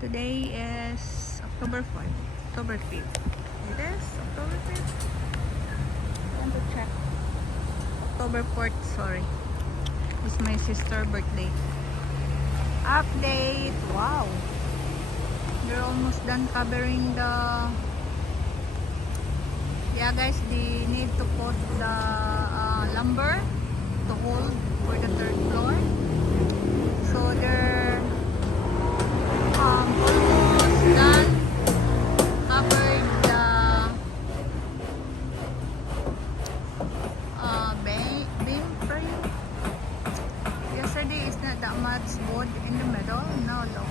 Today is October 4th, October 5th. It is October 5th. I want to check. October 4th, sorry. It's my sister's birthday. Update! Wow! They're almost done covering the... Yeah guys, they need to put the lumber to hold for the third floor. So they're almost done. Covered the beam frame. Yesterday is not that much wood in the middle. Now look,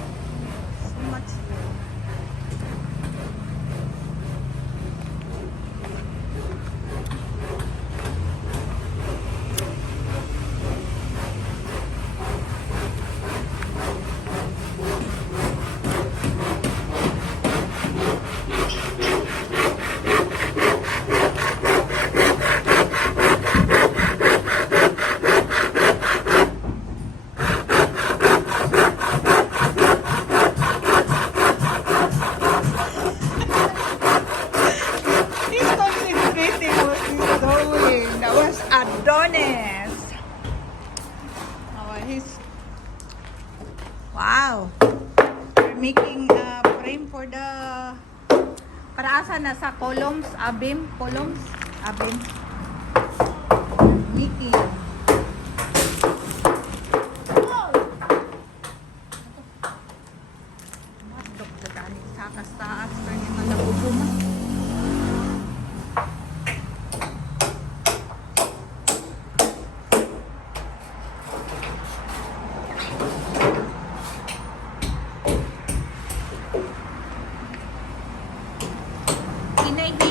so much wood. That was Adonis. Oh, he's wow. We're making a frame for the para asa na sa columns, columns, Mickey. Madok na tani sa kastaas pero ni malabubuma.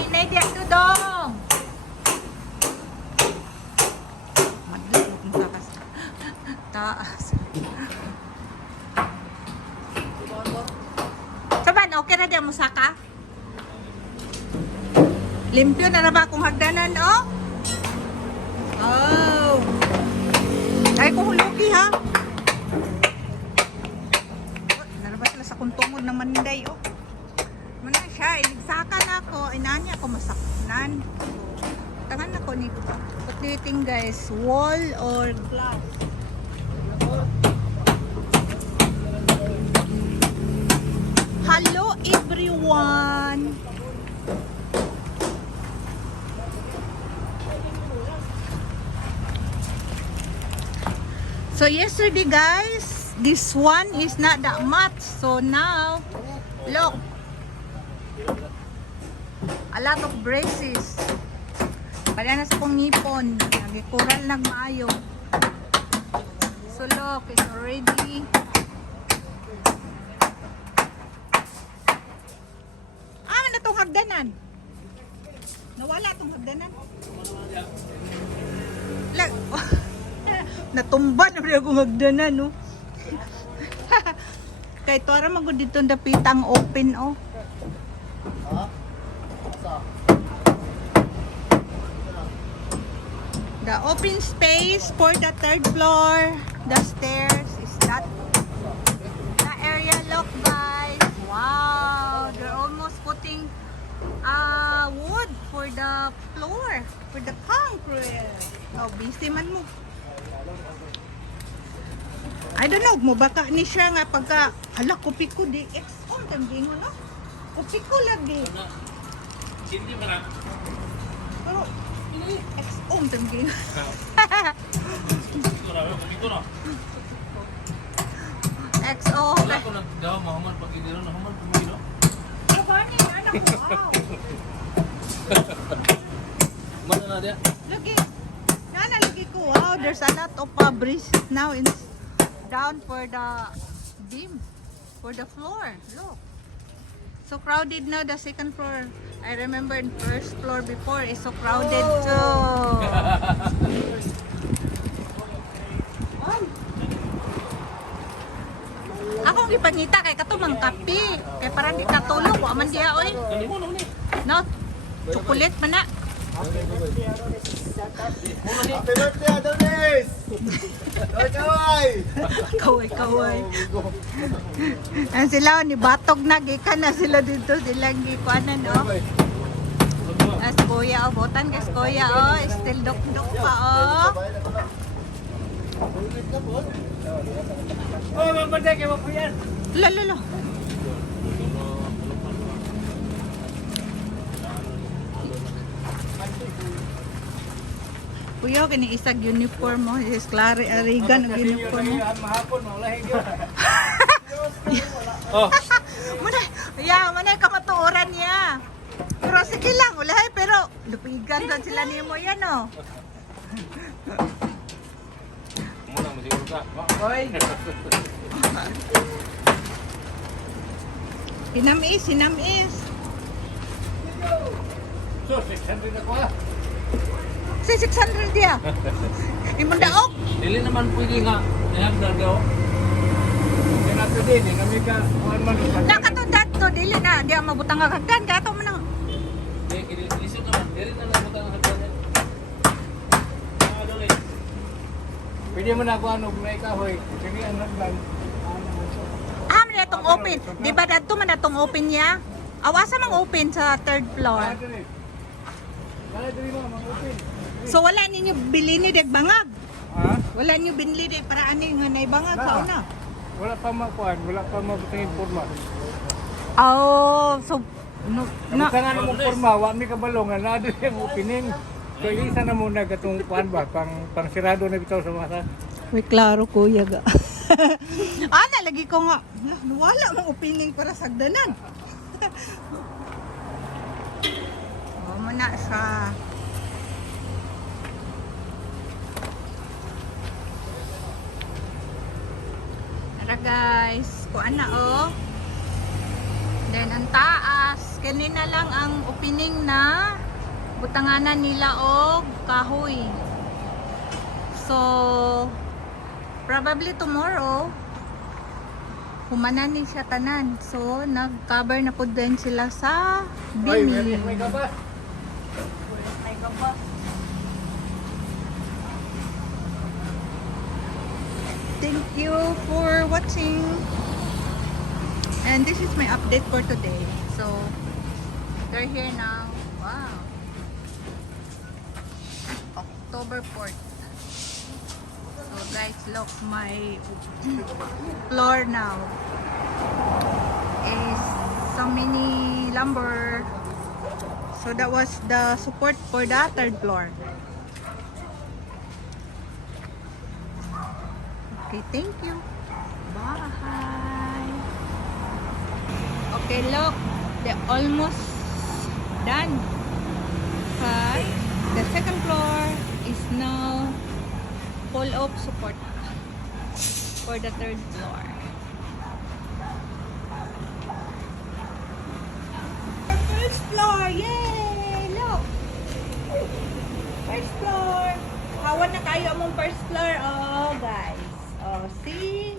Hinay dia tudong. Madlok kung takas. Taas. Saban, okay na dia mo saka? Limpyo na ba akong hagdanan, oh? Oh. Ay, kung hulugi, ha? Narabas sila sa kuntungod na manday, oh. Muna siya, inigsakan ako, inanya ako masaknan. Tangan ako ni what do you think guys? Wall or glass? Hello everyone! So yesterday guys, this one is not that much. So now, look. A lot of braces. Kaya na sa kong ngipon. Nagikural ng maayo. So look, it's already man na itong hagdanan. Nawala itong hagdanan. Lag natumba na rin akong hagdanan, no? Kaya ito ara magod dito dapitang open, oh. The open space for the third floor, the stairs is that the area. Look guys, wow, they're almost putting wood for the floor, for the concrete. Oh, busy man mo. I don't know, mo baka ni siya nga pagka hala kopi ko di XO tambi mo no. Kopi ko lagi. Hindi man. Pero XO tambi. XO. Wala ko nagdaw Muhammad pag hindi ron Muhammad pumino. Kabani anak ko. Wow. Mana na dia? Lagi. Nana lagi ko. Wow, there's a lot of breeze now in down for the beam, for the floor. Look. So crowded now the second floor. I remember in first floor before it's so crowded too. Akong gipangita kay katumang kape. Kay parang di katulog wa man diha oy. Kani mo no ni. No. Chocolate man na. Happy birthday, Adonis! Kaway! Kaway-kaway. Ayan sila, ni Batog na, gikan na sila dito. Silang gikuanan, oh. As kuya, oh. Botan kas kuya, oh. Still dok-dok pa, oh. Oh, mamatay kayo po yan! Lalo. Kuya, kini isag uniform mo. Yes, Clary Arigan ang uniform mo. Mahapon, maulahin yun. Oh, Manay kamatuoran niya. Pero sige lang, ulahay, pero lupigan doon sila ni mo yan, oh. muna mo siguro ka. Hoy! Sinamis. So, 600 na ko ah. Si 600 dia. Imong daog. Dili naman pwede nga. Nahagdar ka oh. Hindi na ito din, kami ka, kuhan man. Nakatundad to dili na di mabutang nga kagdan kato man. ang- Ilisod naman. Dili na lang butang ang hagdan yan. Adonis. Pwede mo na ako ano, may kahoy. Sige, ano lang. Ah, man itong open. Di ba dadto man atong open niya? Awasa mang open sa third floor. Kala diri mo, mag-open. So wala ninyo bili ni Degbangag. Ha? Wala ninyo binili de para ani nga naibangag sa una. Wala pa makuhan, wala pa mabutang informa. Oh, so no, Na nga mo forma, wa mi kabalongan na doon yung opening. So isa na muna gatong kuan ba pang sirado na bitaw sa masa. Uy, klaro kuya ga. Lagi ko nga, wala mang opening para sa hagdanan. Muna sa Tara guys, kuan na oh. Then ang taas, kanina lang ang opening na butanganan nila og kahoy. So probably tomorrow humanan ni siya tanan. So nag-cover na po din sila sa Ay, bini. may gabas. May gabas. Thank you for watching. And this is my update for today. So, they're here now. Wow. October 4th. So guys, look, my floor now is so many lumber. So that was the support for the third floor. Okay, thank you. Bye. Okay, look, they're almost done. Okay, the second floor is now full of support for the third floor. First floor, yay! Look! First floor. Hawan na kayo among first floor. Oh, guys. Oh, see?